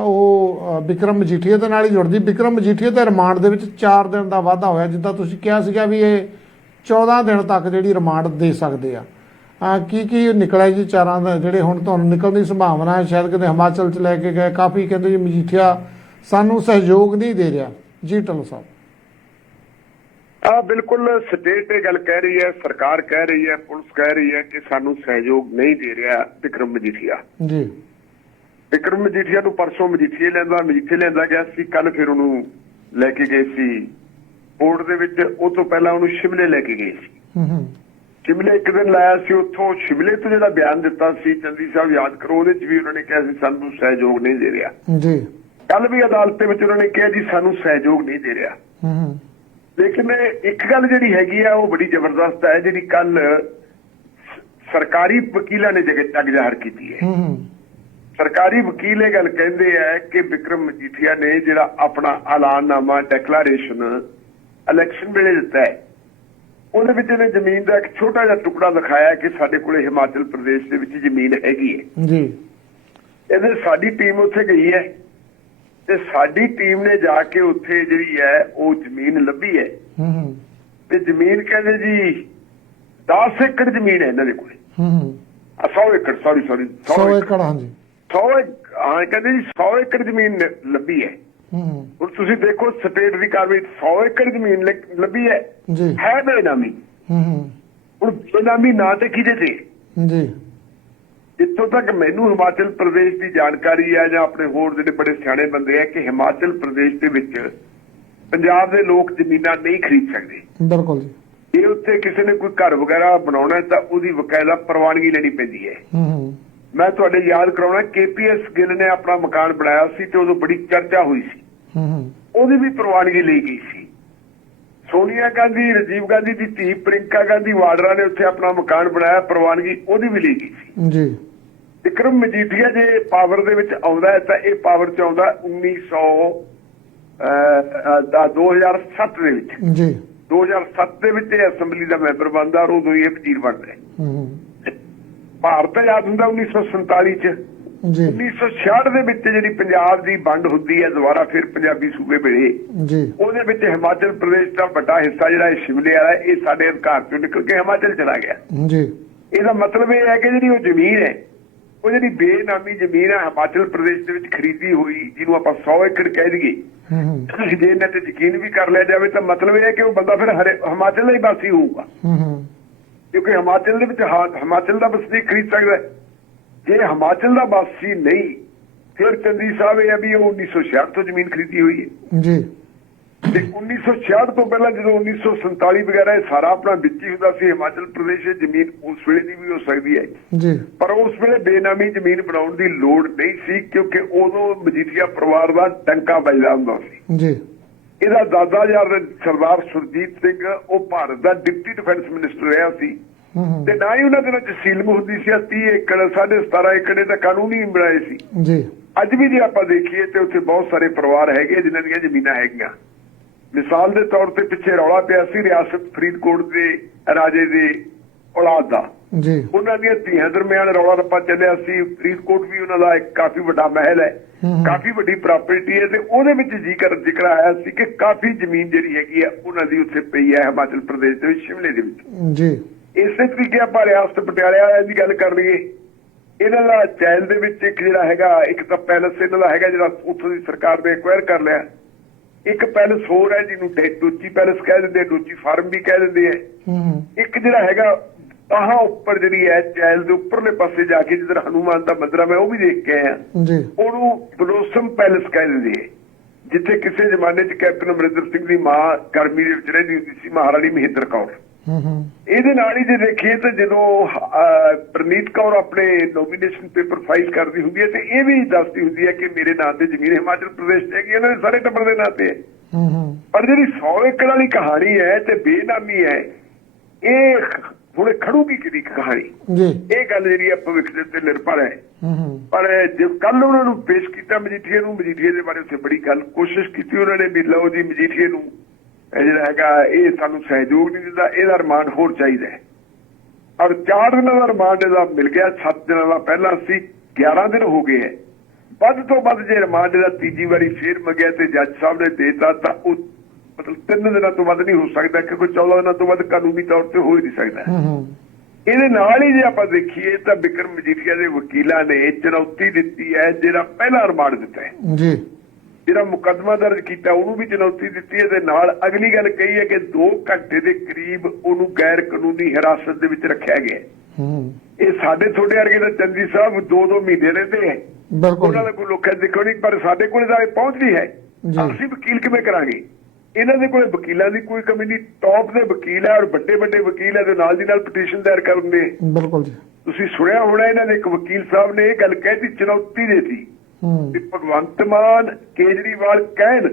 ਉਹ ਵਿਕਰਮ ਮਜੀਠੀਆ ਦੇ ਨਾਲ ਹੀ ਜੁੜਦੀ। ਵਿਕਰਮ ਮਜੀਠੀਆ ਦੇ ਰਿਮਾਂਡ ਦੇ ਵਿੱਚ 4 ਦਿਨ ਦਾ ਵਾਧਾ ਹੋਇਆ ਜਿੱਦਾਂ ਤੁਸੀਂ ਕਿਹਾ ਸੀਗਾ ਵੀ ਇਹ 14 ਦਿਨ ਤੱਕ ਜਿਹੜੀ ਰਿਮਾਂਡ ਦੇ ਸਕਦੇ ਆ। ਆ ਕੀ ਕੀ ਨਿਕਲਿਆ ਜੀ ਚਾਰਾਂ ਦਾ? ਜਿਹੜੇ ਹੁਣ ਤੁਹਾਨੂੰ ਨਿਕਲਣ ਦੀ ਸੰਭਾਵਨਾ ਹੈ ਸ਼ਾਇਦ ਕਿਤੇ ਹਿਮਾਚਲ ਚ ਲੈ ਕੇ ਗਏ। ਕਾਫੀ ਕਹਿੰਦੇ ਜੀ ਮਜੀਠੀਆ ਸਾਨੂੰ ਸਹਿਯੋਗ ਨਹੀਂ ਦੇ ਰਿਹਾ। ਜੀ ਢੱਲੋਂ ਸਾਹਿਬ। ਆ ਬਿਲਕੁਲ ਸਟੇਟ ਇਹ ਗੱਲ ਕਹਿ ਰਹੀ ਹੈ ਸਰਕਾਰ ਕਹਿ ਰਹੀ ਹੈ ਪੁਲਿਸ ਕਹਿ ਰਹੀ ਹੈ ਕਿ ਸਾਨੂੰ ਸਹਿਯੋਗ ਨਹੀਂ ਦੇ ਰਿਹਾ ਵਿਕਰਮ ਮਜੀਠੀਆ। ਜੀ। ਵਿਕਰਮ ਮਜੀਠੀਆ ਨੂੰ ਪਰਸੋਂ ਮਜੀਠੀਏ ਲੈਂਦਾ ਮਜੀਠੇ ਲੈਂਦਾ ਗਿਆ ਸੀ ਕੱਲ ਫਿਰ ਉਹਨੂੰ ਲੈ ਕੇ ਗਏ ਸੀ ਬੋਰਡ ਦੇ ਵਿੱਚ ਉਹ ਤੋਂ ਪਹਿਲਾਂ ਉਹਨੂੰ ਸ਼ਿਮਲੇ ਲੈ ਕੇ ਗਏ ਸੀ। ਹੂੰ ਹੂੰ। ਸ਼ਿਮਲੇ ਇੱਕ ਦਿਨ ਲਾਇਆ ਸੀ ਉੱਥੋਂ ਸ਼ਿਮਲੇ ਤੋਂ ਜਿਹੜਾ ਬਿਆਨ ਦਿੱਤਾ ਸੀ ਚੰਦੀ ਸਾਹਿਬ ਯਾਦ ਕਰੋ ਉਹਦੇ 'ਚ ਵੀ ਉਹਨਾਂ ਨੇ ਕਿਹਾ ਸੀ ਸਾਨੂੰ ਸਹਿਯੋਗ ਨਹੀਂ ਦੇ ਰਿਹਾ। ਜੀ। ਕੱਲ ਵੀ ਅਦਾਲਤ ਦੇ ਵਿੱਚ ਉਹਨਾਂ ਨੇ ਕਿਹਾ ਜੀ ਸਾਨੂੰ ਸਹਿਯੋਗ ਨਹੀਂ ਦੇ ਰਿਹਾ। ਹੂੰ ਲੇਕਿਨ ਇੱਕ ਗੱਲ ਜਿਹੜੀ ਹੈਗੀ ਆ ਉਹ ਬੜੀ ਜ਼ਬਰਦਸਤ ਹੈ ਜਿਹੜੀ ਕੱਲ ਸਰਕਾਰੀ ਵਕੀਲਾਂ ਨੇ ਜਗ ਜ਼ਾਹਰ ਕੀਤੀ ਹੈ। ਹੂੰ ਹੂੰ। ਸਰਕਾਰੀ ਵਕੀਲ ਇਹ ਗੱਲ ਕਹਿੰਦੇ ਆ ਕਿ ਵਿਕਰਮ ਮਜੀਠੀਆ ਨੇ ਜਿਹੜਾ ਆਪਣਾ ਐਲਾਨਨਾਮਾ ਡੈਕਲੇਰੇਸ਼ਨ ਇਲੈਕਸ਼ਨ ਵੇਲੇ ਦਿੱਤਾ ਹੈ ਉਹਦੇ ਵਿੱਚ ਇਹਨੇ ਜ਼ਮੀਨ ਦਾ ਇੱਕ ਛੋਟਾ ਜਿਹਾ ਟੁਕੜਾ ਦਿਖਾਇਆ ਕਿ ਸਾਡੇ ਕੋਲੇ ਹਿਮਾਚਲ ਪ੍ਰਦੇਸ਼ ਦੇ ਵਿੱਚ ਜ਼ਮੀਨ ਹੈਗੀ ਹੈ। ਜੀ। ਇਹਦੇ ਸਾਡੀ ਟੀਮ ਉੱਥੇ ਗਈ ਹੈ ਤੇ ਸਾਡੀ ਟੀਮ ਨੇ ਜਾ ਕੇ ਉੱਥੇ ਜਿਹੜੀ ਹੈ ਉਹ ਜ਼ਮੀਨ ਲੱਭੀ ਹੈ। ਹੂੰ ਹੂੰ। ਤੇ ਜ਼ਮੀਨ ਕਹਿੰਦੇ ਜੀ 10 ਏਕੜ ਜ਼ਮੀਨ ਹੈ ਇਹਨਾਂ ਦੇ ਕੋਲੇ। ਹੂੰ ਹੂੰ। ਆ 100 ਏਕੜ ਸੌਰੀ ਸੌਰੀ 100 ਏਕੜ ਹਾਂਜੀ। 100 ਹਾਂ ਕਹਿੰਦੇ ਜੀ 100 ਏਕੜ ਜ਼ਮੀਨ ਲੱਭੀ ਹੈ। ਹੂੰ। ਹੂੰ ਹੁਣ ਤੁਸੀਂ ਦੇਖੋ ਸਟੇਟ ਦੀ ਕਾਰਵਾਈ 100 ਏਕੜ ਜ਼ਮੀਨ ਲੱਭੀ ਹੈ। ਜੀ। ਹੈ ਬੇਨਾਮੀ। ਹੂੰ ਹੂੰ। ਹੁਣ ਬੇਨਾਮੀ ਨਾਂ ਤੇ ਕਿਹਦੇ ਤੇ? ਜੀ। ਇੱਥੋਂ ਤੱਕ ਮੈਨੂੰ ਹਿਮਾਚਲ ਪ੍ਰਦੇਸ਼ ਦੀ ਜਾਣਕਾਰੀ ਹੈ ਜਾਂ ਆਪਣੇ ਹੋਰ ਜਿਹੜੇ ਬੜੇ ਸਿਆਣੇ ਬੰਦੇ ਆ ਕਿ ਹਿਮਾਚਲ ਪ੍ਰਦੇਸ਼ ਦੇ ਵਿੱਚ ਪੰਜਾਬ ਦੇ ਲੋਕ ਜ਼ਮੀਨਾਂ ਨਹੀਂ ਖਰੀਦ ਸਕਦੇ। ਬਿਲਕੁਲ ਜੀ। ਜੇ ਉੱਥੇ ਕਿਸੇ ਨੇ ਕੋਈ ਘਰ ਵਗੈਰਾ ਬਣਾਉਣਾ ਤਾਂ ਉਹਦੀ ਵਕਾਇਦਾ ਪ੍ਰਵਾਨਗੀ ਲੈਣੀ ਪੈਂਦੀ ਹੈ। ਹੂੰ ਹੂੰ। ਮੈਂ ਤੁਹਾਡੇ ਯਾਦ ਕਰਾਉਣਾ ਕੇਪੀਐਸ ਗਿੱਲ ਨੇ ਆਪਣਾ ਮਕਾਨ ਬਣਾਇਆ ਸੀ ਤੇ ਉਦੋਂ ਬੜੀ ਚਰਚਾ ਹੋਈ ਸੀ। ਹੂੰ ਹੂੰ। ਉਹਦੀ ਵੀ ਪ੍ਰਵਾਨਗੀ ਲਈ ਗਈ ਸੀ। ਸੋਨੀਆ ਗਾਂਧੀ ਰਾਜੀਵ ਗਾਂਧੀ ਦੀ ਧੀ ਪ੍ਰਿੰਕਾ ਗਾਂਧੀ ਵਾਡਰਾ ਨੇ ਉੱਥੇ ਆਪਣਾ ਮਕਾਨ ਬਣਾਇਆ ਪ੍ਰਵਾਨਗੀ ਉਹਦੀ ਵੀ ਲਈ ਗਈ ਸੀ। ਜੀ। ਵਿਕਰਮ ਮਜੀਠੀਆ ਜੇ ਪਾਵਰ ਦੇ ਵਿੱਚ ਆਉਂਦਾ ਹੈ ਤਾਂ ਇਹ ਪਾਵਰ ਚ ਆਉਂਦਾ 1900 ਅਹ, ਦਾ 2007 ਦੇ ਵਿੱਚ। ਜੀ। 2007 ਦੇ ਵਿੱਚ ਇਹ ਅਸੈਂਬਲੀ ਦਾ ਮੈਂਬਰ ਬਣਦਾ ਔਰ ਉਦੋਂ ਹੀ ਇਹ ਵਜ਼ੀਰ ਬਣਦਾ ਹੂੰ। ਭਾਰਤ ਆਜ਼ਾਦ ਹੁੰਦਾ 1947 ਚ। ਜੀ। 1966 ਦੇ ਵਿੱਚ ਜਿਹੜੀ ਪੰਜਾਬ ਦੀ ਵੰਡ ਹੁੰਦੀ ਹੈ ਦੁਬਾਰਾ ਫਿਰ ਪੰਜਾਬੀ ਸੂਬੇ ਮਿਲੇ ਜੀ। ਉਹਦੇ ਵਿੱਚ ਹਿਮਾਚਲ ਪ੍ਰਦੇਸ਼ ਦਾ ਵੱਡਾ ਹਿੱਸਾ ਜਿਹੜਾ ਇਹ ਸ਼ਿਮਲੇ ਵਾਲਾ ਇਹ ਸਾਡੇ ਅਧਿਕਾਰ ਚੋਂ ਨਿਕਲ ਕੇ ਹਿਮਾਚਲ ਚਲਾ ਗਿਆ। ਜੀ। ਇਹਦਾ ਮਤਲਬ ਇਹ ਹੈ ਕਿ ਜਿਹੜੀ ਉਹ ਜ਼ਮੀਨ ਹੈ ਉਹ ਜਿਹੜੀ ਬੇਨਾਮੀ ਜ਼ਮੀਨ ਹੈ ਹਿਮਾਚਲ ਪ੍ਰਦੇਸ਼ ਦੇ ਵਿੱਚ ਖਰੀਦੀ ਹੋਈ ਜਿਹਨੂੰ ਆਪਾਂ 100 ਏਕੜ ਕਹਿ ਦਈਏ। ਜੇ ਇਹਨਾਂ ਤੇ ਯਕੀਨ ਵੀ ਕਰ ਲਿਆ ਜਾਵੇ ਤਾਂ ਮਤਲਬ ਇਹ ਹੈ ਕਿ ਉਹ ਬੰਦਾ ਫਿਰ ਹਿਮਾਚਲ ਦਾ ਹੀ ਵਾਸੀ ਹੋਊਗਾ। ਹੂੰ ਹੂੰ। ਕਿਉਂਕਿ ਹਿਮਾਚਲ ਦੇ ਵਿੱਚ ਹਿਮਾਚਲ ਦਾ ਵਸਨੀਕ ਖਰੀਦ ਸਕਦਾ। ਹੈ। ਜੇ ਹਿਮਾਚਲ ਦਾ ਵਾਸੀ ਨਹੀਂ ਫਿਰ ਚੰਦੀ ਸਾਹਿਬ ਇਹ ਵੀ ਉਹ 1966 ਤੋਂ ਜ਼ਮੀਨ ਖਰੀਦੀ ਹੋਈ ਹੈ। ਜੀ। ਤੇ 1966 ਤੋਂ ਪਹਿਲਾਂ ਜਦੋਂ 1947 ਵਗੈਰਾ ਇਹ ਸਾਰਾ ਆਪਣਾ ਵਿੱਚ ਹੀ ਹੁੰਦਾ ਸੀ ਹਿਮਾਚਲ ਪ੍ਰਦੇਸ਼ ਇਹ ਜ਼ਮੀਨ ਉਸ ਵੇਲੇ ਦੀ ਵੀ ਹੋ ਸਕਦੀ ਹੈ। ਜੀ। ਪਰ ਉਸ ਵੇਲੇ ਬੇਨਾਮੀ ਜ਼ਮੀਨ ਬਣਾਉਣ ਦੀ ਲੋੜ ਨਹੀਂ ਸੀ ਕਿਉਂਕਿ ਉਦੋਂ ਮਜੀਠੀਆ ਪਰਿਵਾਰ ਦਾ ਟੰਕਾ ਵੱਜਦਾ ਹੁੰਦਾ ਸੀ। ਜੀ। ਇਹਦਾ ਦਾਦਾ ਯਾਰ ਸਰਦਾਰ ਸੁਰਜੀਤ ਸਿੰਘ ਉਹ ਭਾਰਤ ਦਾ ਡਿਪਟੀ ਡਿਫੈਂਸ ਮਿਨਿਸਟਰ ਰਿਹਾ ਸੀ। ਤੇ ਨਾ ਹੀ ਉਹਨਾਂ ਦੇ ਵਿੱਚ ਸੀਲਮ ਹੁੰਦੀ ਸੀ 30 ਏਕੜ 17.5 ਏਕੜ ਦੇ ਕਾਨੂੰਨੀ ਬਣਾਏ ਸੀ। ਜੀ। ਅੱਜ ਵੀ ਜੇ ਆਪਾਂ ਦੇਖੀਏ ਤੇ ਉੱਥੇ ਬਹੁਤ ਸਾਰੇ ਪਰਿਵਾਰ ਹੈਗੇ ਜਿਨ੍ਹਾਂ ਦੀਆਂ ਜ਼ਮੀਨਾਂ ਹੈਗੀਆਂ। ਮਿਸਾਲ ਦੇ ਤੌਰ ਤੇ ਪਿੱਛੇ ਰੌਲਾ ਪਿਆ ਸੀ ਰਿਆਸਤ ਫਰੀਦਕੋਟ ਦੇ ਰਾਜੇ ਦੇ ਔਲਾਦ ਦਾ। ਜੀ। ਉਹਨਾਂ ਦੀਆਂ ਧੀਆਂ ਦਰਮਿਆਨ ਰੌਲਾ ਰੱਪਾ ਚੱਲਿਆ ਸੀ। ਫਰੀਦਕੋਟ ਵੀ ਉਹਨਾਂ ਦਾ ਇੱਕ ਕਾਫੀ ਵੱਡਾ ਮਹਿਲ ਹੈ। ਕਾਫੀ ਵੱਡੀ ਪ੍ਰਾਪਰਟੀ ਹੈ ਤੇ ਉਹਦੇ ਵਿੱਚ ਜ਼ਿਕਰ ਜ਼ਿਕਰ ਆਇਆ ਸੀ ਕਿ ਕਾਫੀ ਜ਼ਮੀਨ ਜਿਹੜੀ ਹੈਗੀ ਹੈ ਉਹਨਾਂ ਦੀ ਉੱਥੇ ਪਈ ਹੈ ਹਿਮਾਚਲ ਪ੍ਰਦੇਸ਼ ਦੇ ਵਿੱਚ ਸ਼ਿਮਲੇ ਦੇ ਵਿੱਚ। ਜੀ। ਇਸੇ ਤਰੀਕੇ ਆਪਾਂ ਰਿਆਸਤ ਪਟਿਆਲੇ ਵਾਲਿਆਂ ਦੀ ਗੱਲ ਕਰ ਲਈਏ। ਇਹਨਾਂ ਦਾ ਚੈਲ ਦੇ ਵਿੱਚ ਇੱਕ ਜਿਹੜਾ ਹੈਗਾ ਇੱਕ ਤਾਂ ਪੈਲਸ ਇਹਨਾਂ ਦਾ ਹੈਗਾ ਜਿਹੜਾ ਉੱਥੋਂ ਦੀ ਸਰਕਾਰ ਨੇ ਐਕਵਾਇਰ ਕਰ ਲਿਆ। ਇੱਕ ਪੈਲਸ ਹੋਰ ਹੈ ਜਿਹਨੂੰ ਡੋਚੀ ਪੈਲਸ ਕਹਿ ਦਿੰਦੇ ਡੋਚੀ ਫਾਰਮ ਵੀ ਕਹਿ ਦਿੰਦੇ ਆ। ਇੱਕ ਜਿਹੜਾ ਹੈਗਾ ਆਹ ਉੱਪਰ ਜਿਹੜੀ ਹੈ ਚੈਲ ਦੇ ਉੱਪਰਲੇ ਪਾਸੇ ਜਾ ਕੇ ਜਿੱਧਰ ਹਨੂਮਾਨ ਦਾ ਮੰਦਿਰ ਮੈਂ ਉਹ ਵੀ ਦੇਖ ਕੇ ਆਇਆ। ਜੀ। ਉਹਨੂੰ ਬਲੋਸਮ ਪੈਲਸ ਕਹਿ ਦਿੰਦੇ ਆ। ਜਿੱਥੇ ਕਿਸੇ ਜ਼ਮਾਨੇ 'ਚ ਕੈਪਟਨ ਅਮਰਿੰਦਰ ਸਿੰਘ ਦੀ ਮਾਂ ਗਰਮੀ ਦੇ ਵਿੱਚ ਰਹਿੰਦੀ ਹੁੰਦੀ ਸੀ ਮਹਾਰਾਣੀ ਮਹਿੰਦਰ ਕੌਰ। ਹੂੰ ਹੂੰ। ਇਹਦੇ ਨਾਲ ਹੀ ਜੇ ਦੇਖੀਏ ਤਾਂ ਜਦੋਂ ਪ੍ਰਨੀਤ ਕੌਰ ਆਪਣੇ ਨੋਮੀਨੇਸ਼ਨ ਪੇਪਰ ਫਾਈਲ ਕਰਦੀ ਹੁੰਦੀ ਹੈ ਤੇ ਇਹ ਵੀ ਦੱਸਦੀ ਹੁੰਦੀ ਹੈ ਕਿ ਮੇਰੇ ਨਾਂ ਤੇ ਜ਼ਮੀਨ ਹਿਮਾਚਲ ਪ੍ਰਦੇਸ਼ 'ਚ ਹੈਗੀ ਇਹਨਾਂ ਦੇ ਸਾਰੇ ਟੱਬਰ ਦੇ ਨਾਂ ਤੇ। ਹੈ ਹੂੰ। ਹੂੰ ਪਰ ਜਿਹੜੀ 100 ਏਕੜ ਵਾਲੀ ਕਹਾਣੀ ਹੈ ਤੇ ਬੇਨਾਮੀ ਹੈ ਇਹ ਹੁਣੇ ਖੜੂਗੀ ਕਿਹਦੀ ਕਹਾਣੀ। ਜੀ। ਇਹ ਗੱਲ ਜਿਹੜੀ ਹੈ ਭਵਿੱਖ ਦੇ ਉੱਤੇ ਨਿਰਭਰ ਹੈ। ਪਰ ਜੇ ਕੱਲ ਉਹਨਾਂ ਨੂੰ ਪੇਸ਼ ਕੀਤਾ ਮਜੀਠੀਏ ਨੂੰ ਮਜੀਠੀਏ ਦੇ ਬਾਰੇ ਉੱਥੇ ਬੜੀ ਗੱਲ ਕੋਸ਼ਿਸ਼ ਕੀਤੀ ਉਹਨਾਂ ਨੇ ਵੀ ਲਓ ਜੀ ਮਜੀਠੀਏ ਨੂੰ ਇਹ ਜਿਹੜਾ ਹੈਗਾ ਇਹ ਸਾਨੂੰ ਸਹਿਯੋਗ ਨਹੀਂ ਦਿੰਦਾ ਇਹਦਾ ਰਿਮਾਂਡ ਹੋਰ ਚਾਹੀਦਾ ਹੈ। ਔਰ 4 ਦਿਨਾਂ ਦਾ ਰਿਮਾਂਡ ਇਹਦਾ ਮਿਲ ਗਿਆ 7 ਦਿਨਾਂ ਦਾ ਪਹਿਲਾਂ ਸੀ 11 ਦਿਨ ਹੋ ਗਏ ਹੈ। ਵੱਧ ਤੋਂ ਵੱਧ ਜੇ ਰਿਮਾਂਡ ਦਾ ਤੀਜੀ ਵਾਰੀ ਫੇਰ ਮੰਗਿਆ ਤੇ ਜੱਜ ਸਾਹਿਬ ਨੇ ਦੇਤਾ ਤਾਂ ਉਹ ਮਤਲਬ ਤਿੰਨ ਦਿਨਾਂ ਤੋਂ ਵੱਧ ਨਹੀਂ ਹੋ ਸਕਦਾ ਕਿਉਂਕਿ 14 ਦਿਨਾਂ ਤੋਂ ਵੱਧ ਕਾਨੂੰਨੀ ਤੌਰ ਤੇ ਹੋ ਹੀ ਨਹੀਂ ਸਕਦਾ। ਇਹਦੇ ਨਾਲ ਹੀ ਜੇ ਆਪਾਂ ਦੇਖੀਏ ਤਾਂ ਵਿਕਰਮ ਮਜੀਠੀਆ ਦੇ ਵਕੀਲਾਂ ਨੇ ਚੁਣੌਤੀ ਦਿੱਤੀ ਹੈ ਜਿਹੜਾ ਪਹਿਲਾ ਰਿਮਾਂਡ ਦਿੱਤਾ ਹੈ। ਜੀ। ਜਿਹੜਾ ਮੁਕੱਦਮਾ ਦਰਜ ਕੀਤਾ ਉਹਨੂੰ ਵੀ ਚੁਣੌਤੀ ਦਿੱਤੀ ਹੈ ਤੇ ਨਾਲ ਅਗਲੀ ਗੱਲ ਕਹੀ ਹੈ ਕਿ 2 ਘੰਟੇ ਦੇ ਕਰੀਬ ਉਹਨੂੰ ਗੈਰ ਕਾਨੂੰਨੀ ਹਿਰਾਸਤ ਦੇ ਵਿੱਚ ਰੱਖਿਆ ਗਿਆ ਇਹ ਸਾਡੇ ਤੁਹਾਡੇ ਵਰਗੇ ਤਾਂ ਚੰਦੀ ਸਾਹਿਬ 2-2 ਮਹੀਨੇ ਰਹਿੰਦੇ ਹੈ। ਬਿਲਕੁਲ। ਉਹਨਾਂ ਦਾ ਕੋਈ ਲੋਕਾਂ ਦੇਖੋ ਨਹੀਂ ਪਰ ਸਾਡੇ ਕੋਲ ਤਾਂ ਪਹੁੰਚ ਨਹੀਂ ਹੈ। ਅਸੀਂ ਵਕੀਲ ਕਿਵੇਂ ਕਰਾਂਗੇ? ਇਹਨਾਂ ਦੇ ਕੋਲੇ ਵਕੀਲਾਂ ਦੀ ਕੋਈ ਕਮੀ ਨਹੀਂ ਟੌਪ ਦੇ ਵਕੀਲ ਹੈ ਔਰ ਵੱਡੇ ਵੱਡੇ ਵਕੀਲ ਹੈ ਤੇ ਨਾਲ ਦੀ ਨਾਲ ਪਟੀਸ਼ਨ ਦਾਇਰ ਕਰਦੇ ਬਿਲਕੁਲ ਜੀ। ਤੁਸੀਂ ਸੁਣਿਆ ਹੋਣਾ ਇਹਨਾਂ ਦੇ ਇੱਕ ਵਕੀਲ ਸਾਹਿਬ ਨੇ ਇਹ ਗੱਲ ਕਹਿਤੀ ਚੁਣੌਤੀ ਦੇਤੀ। ਵੀ ਭਗਵੰਤ ਮਾਨ ਕੇਜਰੀਵਾਲ ਕਹਿਣ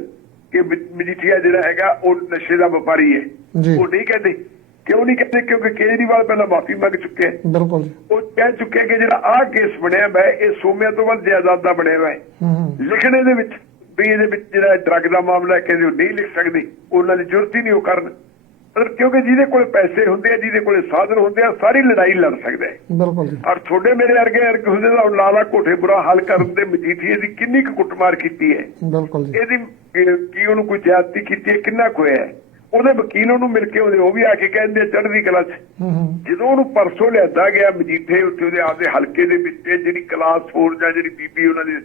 ਕਿ ਮ- ਮਜੀਠੀਆ ਜਿਹੜਾ ਹੈਗਾ ਉਹ ਨਸ਼ੇ ਦਾ ਵਪਾਰੀ ਹੈ। ਉਹ ਨਹੀਂ ਕਹਿੰਦੇ। ਕਿਉਂ ਨਹੀਂ ਕਹਿੰਦੇ? ਕਿਉਂਕਿ ਕੇਜਰੀਵਾਲ ਪਹਿਲਾਂ ਮਾਫੀ ਮੰਗ ਚੁੱਕੇ ਹੈ। ਬਿਲਕੁਲ ਉਹ ਕਹਿ ਚੁੱਕੇ ਕਿ ਜਿਹੜਾ ਆਹ ਕੇਸ ਬਣਿਆ ਹੈ, ਇਹ ਸੋਮਿਆਂ ਤੋਂ ਵੱਧ ਜਾਇਦਾਦ ਦਾ ਬਣਿਆ ਹੂੰ। ਲਿਖਣੇ ਦੇ ਵਿੱਚ ਵੀ ਇਹਦੇ ਵਿੱਚ ਜਿਹੜਾ ਡਰੱਗ ਦਾ ਮਾਮਲਾ ਕਹਿੰਦੇ ਉਹ ਨਹੀਂ ਲਿਖ ਸਕਦੇ ਉਹਨਾਂ ਦੀ ਜ਼ਰੂਰਤ ਹੀ ਨਹੀਂ ਉਹ ਕਰਨ। ਮਤਲਬ ਕਿਉਂਕਿ ਜਿਹਦੇ ਕੋਲ ਪੈਸੇ ਹੁੰਦੇ ਆ ਜਿਹਦੇ ਕੋਲ ਸਾਧਨ ਹੁੰਦੇ ਆ ਸਾਰੀ ਲੜਾਈ ਲੜ ਸਕਦਾ ਹੈ ਬਿਲਕੁਲ ਜੀ। ਔਰ ਤੁਹਾਡੇ ਮੇਰੇ ਵਰਗੇ ਵਰਗੇ ਹੁੰਦੇ ਤਾਂ ਲਾਲਾ ਕੋਠੇ ਬੁਰਾ ਹਾਲ ਕਰਨ ਦੇ ਮਜੀਠੀਏ ਦੀ ਕਿੰਨੀ ਕੁ ਕੁੱਟਮਾਰ ਕੀਤੀ ਹੈ। ਬਿਲਕੁਲ ਜੀ। ਇਹਦੀ ਕੀ ਉਹਨੂੰ ਕੋਈ ਜ਼ਿਆਦਤੀ ਕੀਤੀ ਹੈ ਕਿੰਨਾ ਕੁ ਹੈ। ਉਹਦੇ ਵਕੀਲ ਉਹਨੂੰ ਮਿਲ ਕੇ ਉਹਦੇ ਉਹ ਵੀ ਆ ਕੇ ਕਹਿੰਦੇ ਚੜ੍ਹਦੀ ਕਲਾ 'ਚ। ਜਦੋਂ ਉਹਨੂੰ ਪਰਸੋਂ ਲਿਆਂਦਾ ਗਿਆ ਮਜੀਠੇ ਉੱਤੇ ਉਹਦੇ ਆਪਦੇ ਹਲਕੇ ਦੇ ਵਿੱਚ ਜਿਹੜੀ ਕਲਾਸ 4 ਜਾਂ ਜਿਹੜੀ ਬੀਬੀ ਉਹਨਾਂ ਦੀ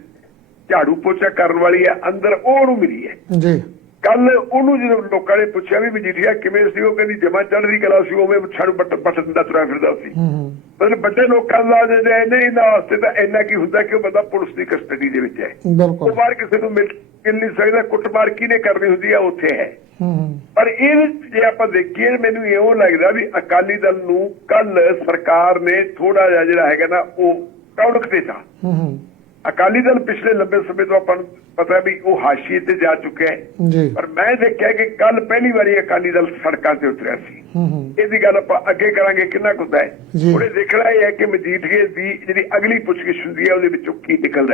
ਝਾੜੂ ਪੋਚਾ ਕਰਨ ਵਾਲੀ ਹੈ ਅੰਦਰ ਉਹ ਉਹਨੂੰ ਮਿਲੀ ਹੈ। ਜੀ। ਕੱਲ ਉਹਨੂੰ ਜਦੋਂ ਲੋਕਾਂ ਨੇ ਪੁੱਛਿਆ ਵੀ ਮਜੀਠੀਆ ਕਿਵੇਂ ਸੀ ਉਹ ਕਹਿੰਦੀ ਜਮਾ ਚੜ੍ਹਦੀ ਕਲਾ ਸੀ ਉਵੇਂ ਛੜ ਬੱਟ ਬੱਟ ਦਿੰਦਾ ਤੁਰਿਆ ਫਿਰਦਾ ਸੀ। ਹੂੰ ਹੂੰ। ਮਤਲਬ ਵੱਡੇ ਲੋਕਾਂ ਦਾ ਜਿਹੜੇ ਨੇ ਇਹਨਾਂ ਵਾਸਤੇ ਤਾਂ ਇੰਨਾ ਕੀ ਹੁੰਦਾ ਕਿ ਉਹ ਬੰਦਾ ਪੁਲਿਸ ਦੀ ਕਸਟਡੀ ਦੇ ਵਿੱਚ ਹੈ। ਉਹ ਬਾਹਰ ਕਿਸੇ ਨੂੰ ਮਿਲ ਨਹੀਂ ਸਕਦਾ ਕੁੱਟਮਾਰ ਕਿਹਨੇ ਕਰਨੀ ਹੁੰਦੀ ਆ ਉੱਥੇ ਹੈ। ਪਰ ਇਹ ਜੇ ਆਪਾਂ ਦੇਖੀਏ ਮੈਨੂੰ ਇਉਂ ਲੱਗਦਾ ਵੀ ਅਕਾਲੀ ਦਲ ਨੂੰ ਕੱਲ ਸਰਕਾਰ ਨੇ ਥੋੜਾ ਜਿਹਾ ਜਿਹੜਾ ਹੈਗਾ ਨਾ ਉਹ ਕੌੜਕ ਦਿੱਤਾ ਹੂੰ ਹੂੰ। ਅਕਾਲੀ ਦਲ ਪਿਛਲੇ ਲੰਬੇ ਸਮੇਂ ਤੋਂ ਆਪਾਂ ਨੂੰ ਪਤਾ ਵੀ ਉਹ ਹਾਸ਼ੀਏ ਤੇ ਜਾ ਚੁੱਕਿਆ ਹੈ। ਪਰ ਮੈਂ ਦੇਖਿਆ ਕਿ ਕੱਲ ਪਹਿਲੀ ਵਾਰੀ ਅਕਾਲੀ ਦਲ ਸੜਕਾਂ ਤੇ ਉਤਰਿਆ ਸੀ। ਇਹਦੀ ਗੱਲ ਆਪਾਂ ਅੱਗੇ ਕਰਾਂਗੇ ਕਿੰਨਾ ਕੁ ਹੈ। ਉਹਨੇ ਦੇਖਣਾ ਇਹ ਹੈ ਕਿ ਮਜੀਠੀਏ ਦੀ ਜਿਹੜੀ ਅਗਲੀ ਪੁੱਛਗਿੱਛ ਹੁੰਦੀ ਹੈ ਉਹਦੇ ਵਿੱਚੋਂ ਕੀ ਨਿਕਲਦਾ